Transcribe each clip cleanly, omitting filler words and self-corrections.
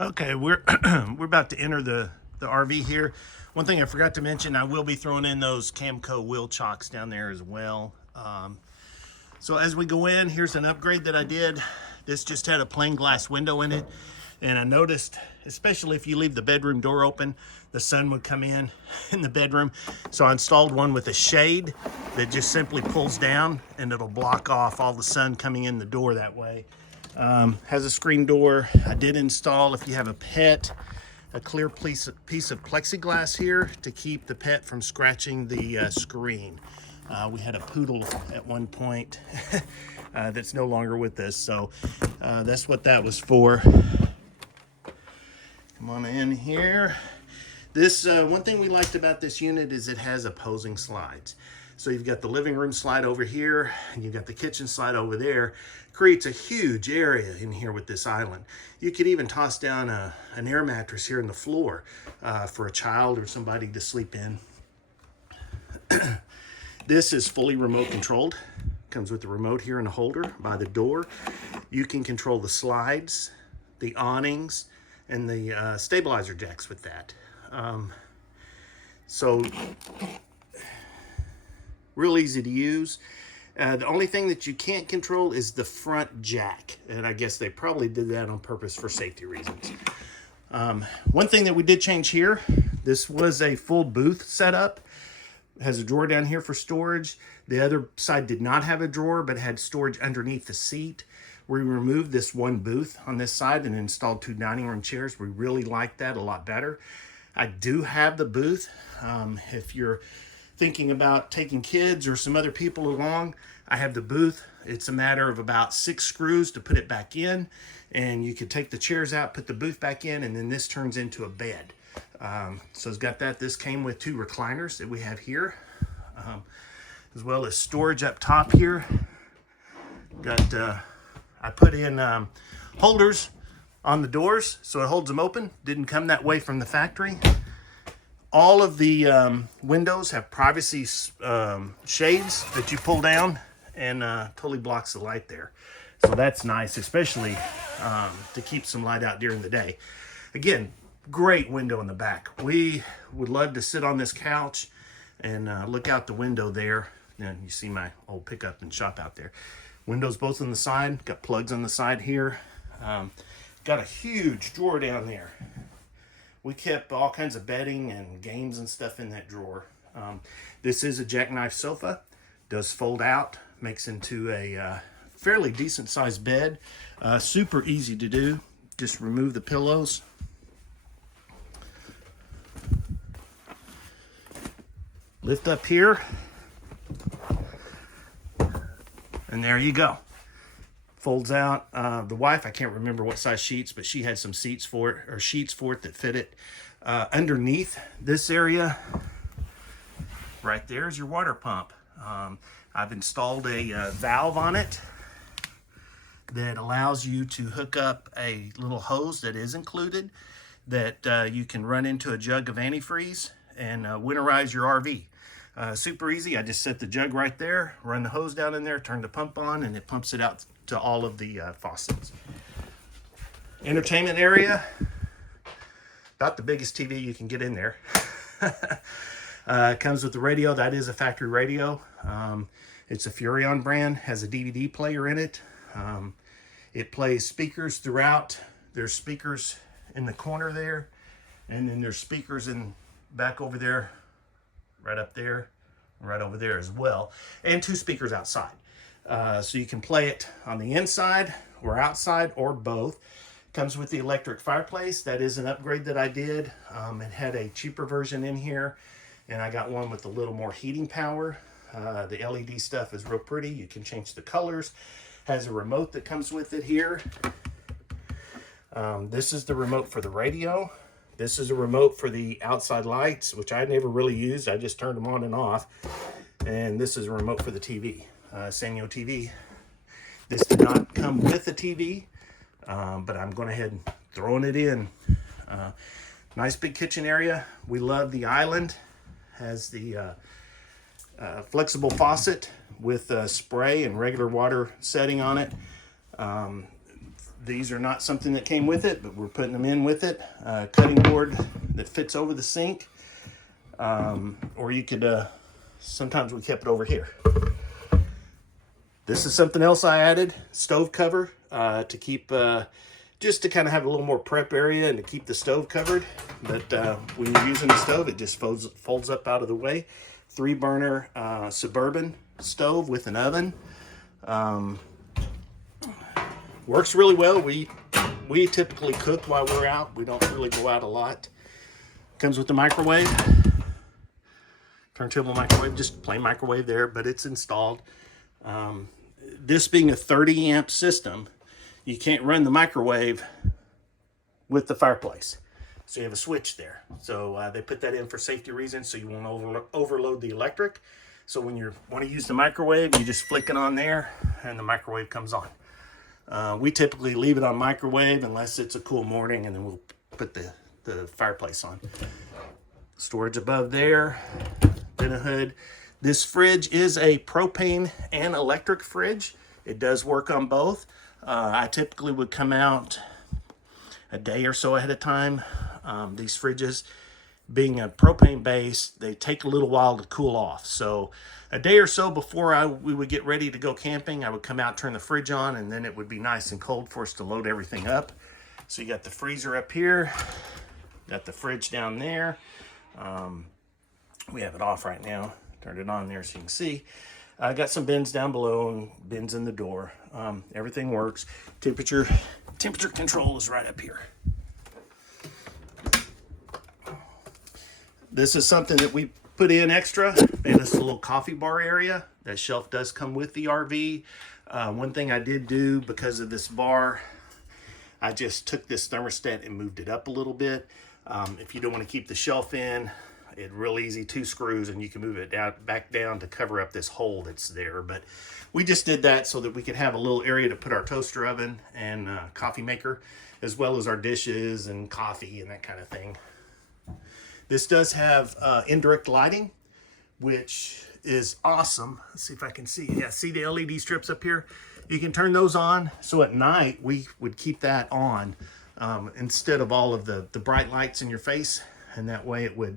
Okay, we're we're about to enter the RV here. One thing I forgot to mention, I will be throwing in those Camco wheel chocks down there as well. So as we go in, here's an upgrade that I did. This just had a plain glass window in it, and I noticed, especially if you leave the bedroom door open, the sun would come in the bedroom. So I installed one with a shade that just simply pulls down, and it'll block off all the sun coming in the door that way. Has a screen door. I did install, if you have a pet, a clear piece of plexiglass here to keep the pet from scratching the screen. We had a poodle at one point that's no longer with us, so that's what that was for. Come on in here. This one thing we liked about this unit is it has opposing slides. So you've got the living room slide over here, and you've got the kitchen slide over there. Creates a huge area in here with this island. You could even toss down an air mattress here in the floor for a child or somebody to sleep in. This is fully remote controlled. Comes with the remote here and a holder by the door. You can control the slides, the awnings, and the stabilizer jacks with that. So real easy to use. The only thing that you can't control is the front jack, and I guess they probably did that on purpose for safety reasons. One thing that we did change here, this was a full booth setup. It has a drawer down here for storage. The other side did not have a drawer, but had storage underneath the seat. We removed this one booth on this side and installed 2 dining room chairs. We really like that a lot better. I do have the booth. If you're thinking about taking kids or some other people along, I have the booth. It's a matter of about 6 screws to put it back in, and you can take the chairs out, put the booth back in, and then this turns into a bed. So it's got that. This came with 2 recliners that we have here, as well as storage up top here. Got I put in holders on the doors so it holds them open. Didn't come that way from the factory. All of the windows have privacy shades that you pull down, and totally blocks the light there. So that's nice, especially to keep some light out during the day. Again, great window in the back. We would love to sit on this couch and look out the window there. And you see my old pickup and shop out there. Windows both on the side. Got plugs on the side here. Got a huge drawer down there. We kept all kinds of bedding and games and stuff in that drawer. This is a jackknife sofa. Does fold out. Makes into a fairly decent sized bed. Super easy to do. Just remove the pillows. Lift up here. And there you go. Folds out. The wife, I can't remember what size sheets, but she had some sheets for it that fit it. Underneath this area, right there is your water pump. I've installed a valve on it that allows you to hook up a little hose that is included that you can run into a jug of antifreeze and winterize your RV. Super easy. I just set the jug right there, run the hose down in there, turn the pump on, and it pumps it out to all of the faucets. Entertainment area, about the biggest TV you can get in there. Comes with the radio. That is a factory radio. It's a Furrion brand, has a DVD player in it. It plays speakers throughout. There's speakers in the corner there, and then there's speakers in back over there, right up there, right over there as well, and 2 speakers outside. So you can play it on the inside or outside or both. Comes with the electric fireplace. That is an upgrade that I did. It had a cheaper version in here, and I got one with a little more heating power. The LED stuff is real pretty. You can change the colors. Has a remote that comes with it here. This is the remote for the radio. This is a remote for the outside lights, which I never really used. I just turned them on and off. And this is a remote for the TV, Sanyo TV. This did not come with the TV, but I'm going ahead and throwing it in. Nice big kitchen area. We love the island. Has the flexible faucet with spray and regular water setting on it. These are not something that came with it, but we're putting them in with it. Cutting board that fits over the sink. Or you could, sometimes we kept it over here. This is something else I added, stove cover, to keep, just to kind of have a little more prep area and to keep the stove covered. But when you're using the stove, it just folds up out of the way. 3-burner Suburban stove with an oven. Works really well. We typically cook while we're out. We don't really go out a lot. Comes with the microwave. Turntable microwave, just plain microwave there, but it's installed. This being a 30 amp system, you can't run the microwave with the fireplace. So you have a switch there. So they put that in for safety reasons so you won't overload the electric. So when you want to use the microwave, you just flick it on there and the microwave comes on. We typically leave it on microwave unless it's a cool morning, and then we'll put the fireplace on. Storage above there, then a hood. This fridge is a propane and electric fridge. It does work on both. I typically would come out a day or so ahead of time. These fridges, being a propane base, they take a little while to cool off. So a day or so before we would get ready to go camping, I would come out, turn the fridge on, and then it would be nice and cold for us to load everything up. So you got the freezer up here, got the fridge down there. We have it off right now. Turned it on there so you can see. I got some bins down below and bins in the door. Everything works. Temperature control is right up here. This is something that we put in extra. Made us a little coffee bar area. That shelf does come with the RV. One thing I did do because of this bar, I just took this thermostat and moved it up a little bit. If you don't want to keep the shelf in, it's real easy, 2 screws, and you can move it back down to cover up this hole that's there. But we just did that so that we could have a little area to put our toaster oven and coffee maker, as well as our dishes and coffee and that kind of thing. This does have indirect lighting, which is awesome. Let's see if I can see. Yeah, see the LED strips up here? You can turn those on. So at night, we would keep that on instead of all of the bright lights in your face. And that way it would,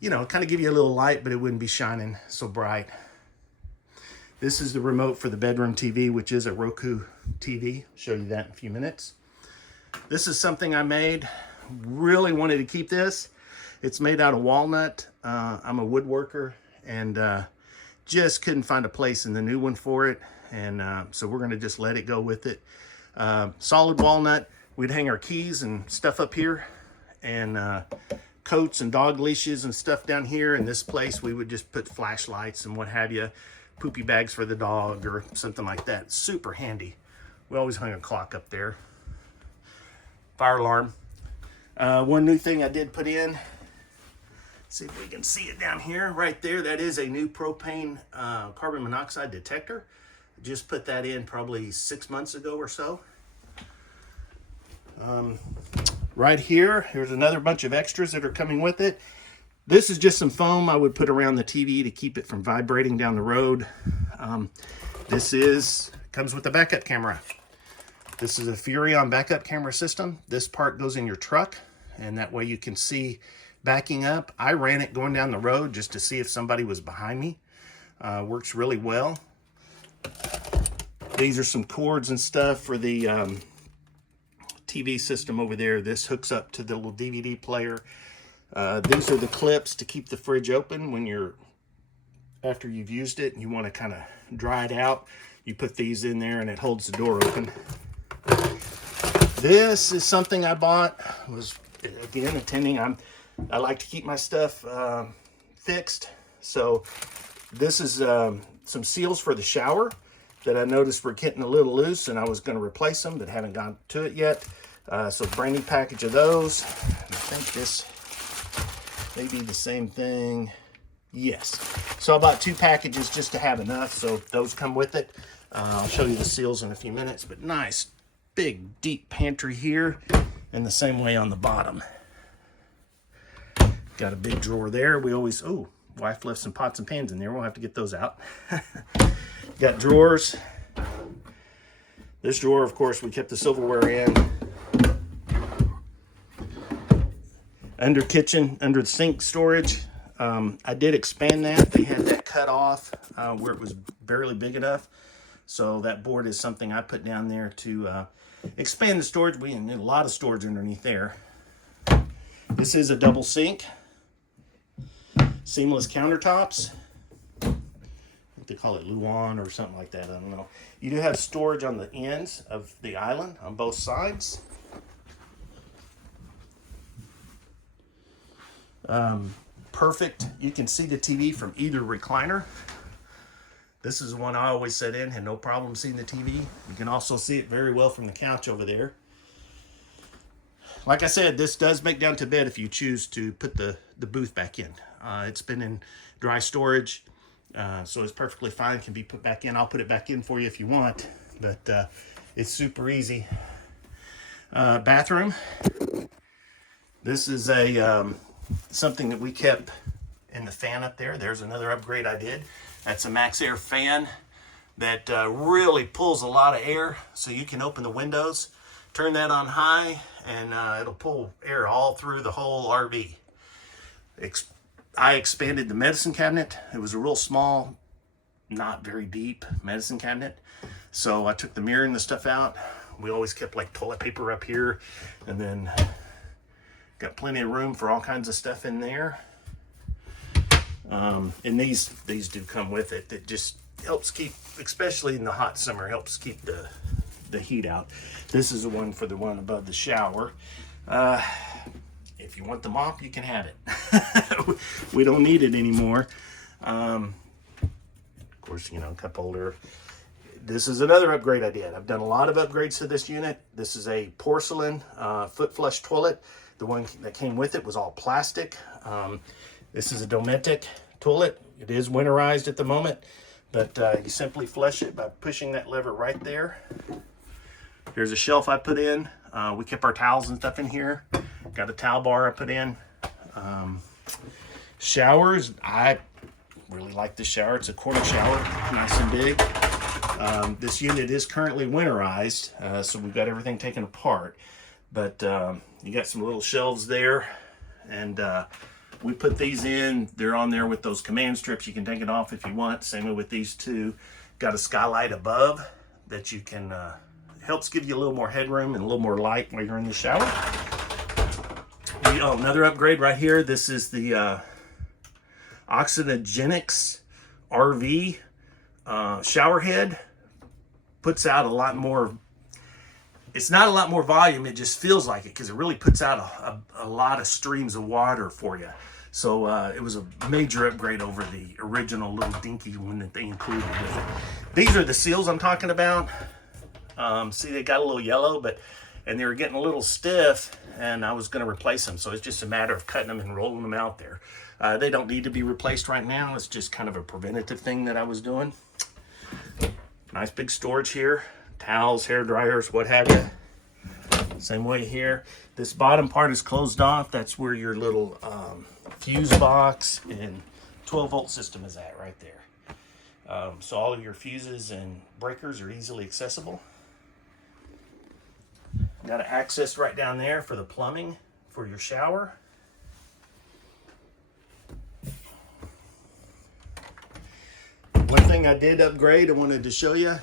you know, kind of give you a little light, but it wouldn't be shining so bright. This is the remote for the bedroom TV, which is a Roku TV. I'll show you that in a few minutes. This is something I made. Really wanted to keep this. It's made out of walnut. I'm a woodworker and just couldn't find a place in the new one for it. And so we're gonna just let it go with it. Solid walnut. We'd hang our keys and stuff up here, and coats and dog leashes and stuff down here. In this place, we would just put flashlights and what have you, poopy bags for the dog or something like that. Super handy. We always hung a clock up there. Fire alarm. One new thing I did put in, see if we can see it down here, right there. That is a new propane carbon monoxide detector. Just put that in probably 6 months ago or so. Right here, here's another bunch of extras that are coming with it. This is just some foam I would put around the TV to keep it from vibrating down the road. This comes with a backup camera. This is a Furrion backup camera system. This part goes in your truck, and that way you can see backing up. I ran it going down the road just to see if somebody was behind me. Works really well. These are some cords and stuff for the TV system over there. This hooks up to the little DVD player. These are the clips to keep the fridge open when after you've used it and you want to kind of dry it out. You put these in there and it holds the door open. This is something I bought. Was again attending. I like to keep my stuff fixed. So this is some seals for the shower that I noticed were getting a little loose, and I was going to replace them, but haven't gone to it yet. So brand new package of those. I think this may be the same thing. Yes. So I bought 2 packages just to have enough. So those come with it. I'll show you the seals in a few minutes, but nice big deep pantry here, and the same way on the bottom. Got a big drawer there. We always, oh, wife left some pots and pans in there. We'll have to get those out. Got drawers. This drawer, of course, we kept the silverware in. Under the sink storage, I did expand that. They had that cut off where it was barely big enough. So that board is something I put down there to expand the storage. We need a lot of storage underneath there. This is a double sink. Seamless countertops. I think they call it Luan or something like that. I don't know. You do have storage on the ends of the island on both sides. Perfect. You can see the TV from either recliner. This is the one I always set in, had no problem seeing the TV. You can also see it very well from the couch over there. Like I said, this does make down to bed if you choose to put the booth back in. It's been in dry storage, so it's perfectly fine. It can be put back in. I'll put it back in for you if you want, but it's super easy. Bathroom. This is a something that we kept in the fan up there. There's another upgrade I did. That's a Max Air fan that really pulls a lot of air, so you can open the windows, turn that on high, and it'll pull air all through the whole RV. I expanded the medicine cabinet. It was a real small, not very deep medicine cabinet. So I took the mirror and the stuff out. We always kept like toilet paper up here, and then got plenty of room for all kinds of stuff in there. And these do come with it. It just helps keep, especially in the hot summer, helps keep the heat out. This is the one for the one above the shower. If you want the mop, you can have it. We don't need it anymore. Of course, you know, cup holder. This is another upgrade I did. I've done a lot of upgrades to this unit. This is a porcelain foot flush toilet. The one that came with it was all plastic. This is a Dometic toilet. It is winterized at the moment, but you simply flush it by pushing that lever right there. Here's a shelf I put in. We kept our towels and stuff in here. Got a towel bar I put in. Showers. I really like this shower. It's a corner shower, nice and big. This unit is currently winterized, so we've got everything taken apart. But you got some little shelves there, and we put these in. They're on there with those command strips. You can take it off if you want. Same way with these two. Got a skylight above that you can, helps give you a little more headroom and a little more light while you're in the shower. Another upgrade right here. This is the Oxygenics RV shower head. Puts out a lot more. It's not a lot more volume, it just feels like it because it really puts out a lot of streams of water for you. So it was a major upgrade over the original little dinky one that they included with it. These are the seals I'm talking about. See, they got a little yellow, and they were getting a little stiff, and I was going to replace them. So it's just a matter of cutting them and rolling them out there. They don't need to be replaced right now. It's just kind of a preventative thing that I was doing. Nice big storage here. Towels, hair dryers, what have you. Same way here. This bottom part is closed off. That's where your little fuse box and 12-volt system is at right there. So all of your fuses and breakers are easily accessible. Got an access right down there for the plumbing for your shower. One thing I did upgrade, I wanted to show you.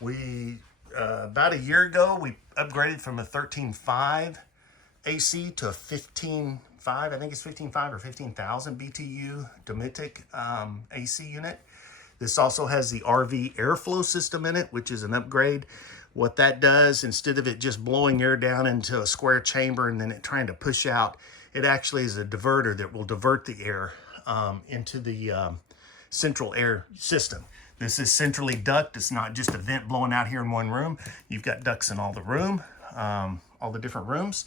We, about a year ago, we upgraded from a 13.5 AC to a 15.5, I think it's 15.5 or 15,000 BTU Dometic AC unit. This also has the RV airflow system in it, which is an upgrade. What that does, instead of it just blowing air down into a square chamber and then it trying to push out, it actually is a diverter that will divert the air into the central air system. This is centrally ducted. It's not just a vent blowing out here in one room. You've got ducts in all the different rooms.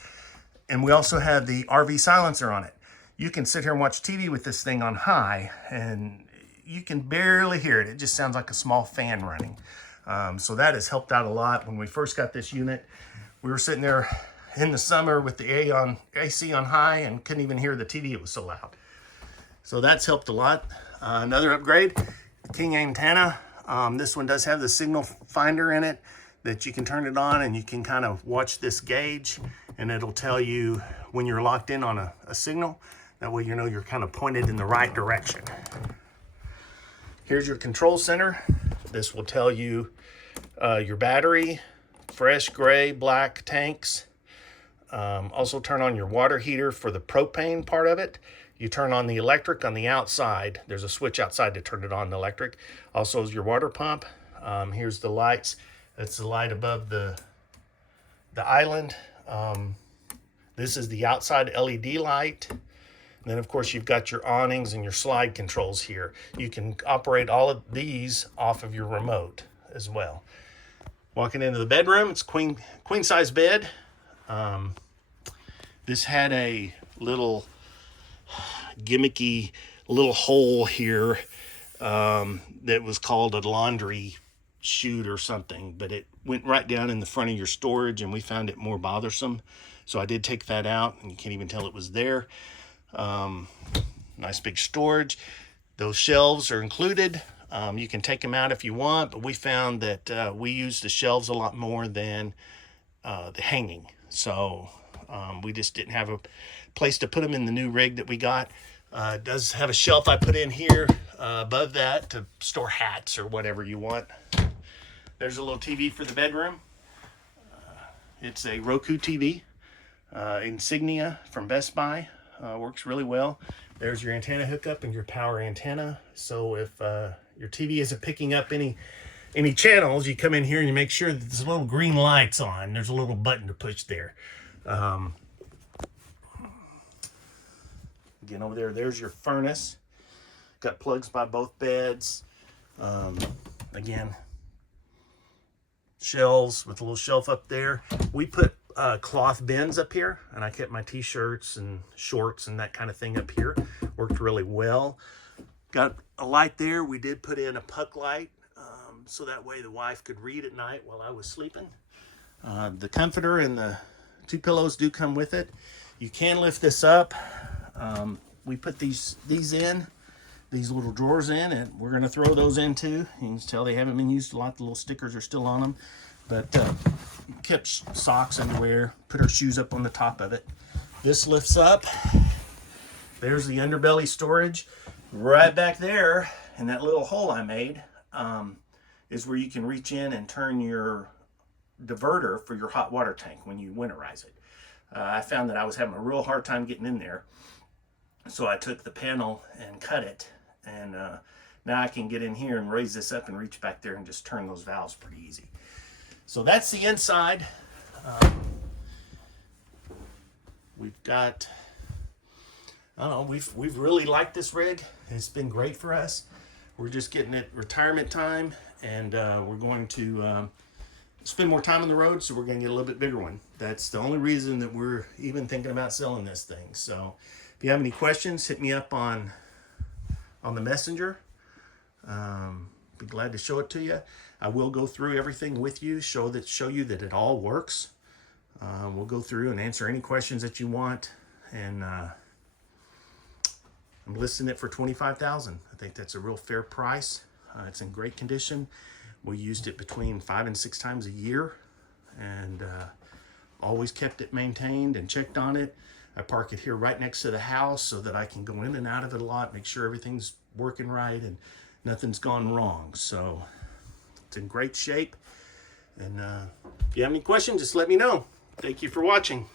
And we also have the RV silencer on it. You can sit here and watch TV with this thing on high, and you can barely hear it. It just sounds like a small fan running. So that has helped out a lot. When we first got this unit, we were sitting there in the summer with the AC on high and couldn't even hear the TV. It was so loud. So that's helped a lot. Another upgrade. King antenna This one does have the signal finder in it that you can turn it on, and you can kind of watch this gauge, and it'll tell you when you're locked in on a signal. That way you know you're kind of pointed in the right direction. Here's your control center. This will tell you your battery, fresh, gray, black tanks. Also turn on your water heater for the propane part of it. You turn on the electric on the outside. There's a switch outside to turn it on, the electric. Also is your water pump. Here's the lights. That's the light above the island. This is the outside LED light. And then of course you've got your awnings and your slide controls here. You can operate all of these off of your remote as well. Walking into the bedroom, it's queen size bed. This had a little gimmicky little hole here that was called a laundry chute or something, but it went right down in the front of your storage, and we found it more bothersome, so I did take that out, and you can't even tell it was there. Nice big storage. Those shelves are included. You can take them out if you want, but we found that we use the shelves a lot more than the hanging, so we just didn't have a place to put them in the new rig that we got. It does have a shelf I put in here above that to store hats or whatever you want. There's a little TV for the bedroom. It's a Roku TV, Insignia from Best Buy. Works really well. There's your antenna hookup and your power antenna. So if your TV isn't picking up any channels, you come in here and you make sure that there's little green lights on. There's a little button to push there. Again, over there, there's your furnace. Got plugs by both beds. Again, shelves with a little shelf up there. We put cloth bins up here, and I kept my t-shirts and shorts and that kind of thing up here. Worked really well. Got a light there. We did put in a puck light, so that way the wife could read at night while I was sleeping. The comforter and the 2 pillows do come with it. You can lift this up. We put these in, these little drawers in, and we're going to throw those in too. You can tell they haven't been used a lot. The little stickers are still on them. But kept socks, underwear, put our shoes up on the top of it. This lifts up. There's the underbelly storage. Right back there, in that little hole I made, is where you can reach in and turn your diverter for your hot water tank when you winterize it. I found that I was having a real hard time getting in there. So I took the panel and cut it, and now I can get in here and raise this up and reach back there and just turn those valves pretty easy. So that's the inside. We've got, I don't know, we've really liked this rig. It's been great for us. We're just getting it retirement time, and we're going to spend more time on the road, so we're going to get a little bit bigger one. That's the only reason that we're even thinking about selling this thing. So if you have any questions, hit me up on the messenger. Be glad to show it to you. I will go through everything with you, show you that it all works. We'll go through and answer any questions that you want, and I'm listing it for $25,000. I think that's a real fair price. It's in great condition. We used it between 5 and 6 times a year, and always kept it maintained and checked on it. I park it here right next to the house so that I can go in and out of it a lot, make sure everything's working right and nothing's gone wrong. So it's in great shape. And if you have any questions, just let me know. Thank you for watching.